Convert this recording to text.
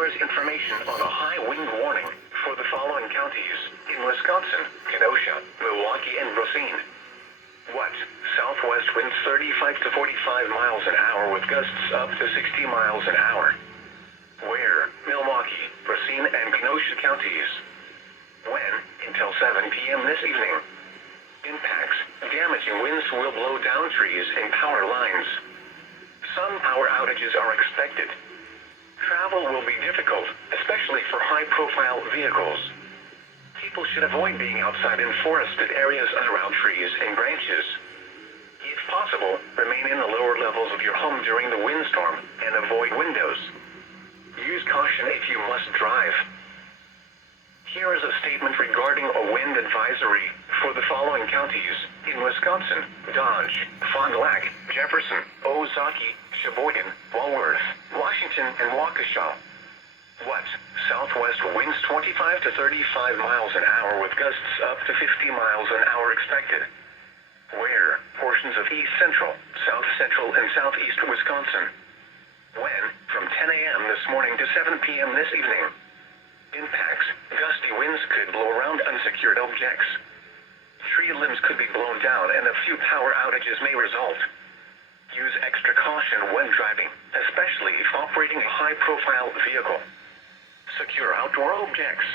Here is information on a high wind warning for the following counties in Wisconsin: Kenosha, Milwaukee, and Racine. What? Southwest winds 35 to 45 miles an hour with gusts up to 60 miles an hour. Where? Milwaukee, Racine, and Kenosha counties. When? Until 7 p.m. this evening. Impacts: damaging winds will blow down trees and power lines. Some power outages are expected. Travel will be difficult, especially for high-profile vehicles. People should avoid being outside in forested areas and around trees and branches. If possible, remain in the lower levels of your home during the windstorm and avoid windows. Use caution if you must drive. Here is a statement regarding a wind advisory for the following counties in Wisconsin: Dodge, Fond du Lac, Jefferson, Ozaukee, Sheboygan, Walworth, Washington, and Waukesha. What? Southwest winds 25 to 35 miles an hour with gusts up to 50 miles an hour expected. Where? Portions of east central, south central, and southeast Wisconsin. When? From 10 a.m. this morning to 7 p.m. this evening. Impacts: gusty winds could blow around unsecured objects. Tree limbs could be blown down and a few power outages may result. Use extra caution when driving, especially if operating a high-profile vehicle. Secure outdoor objects.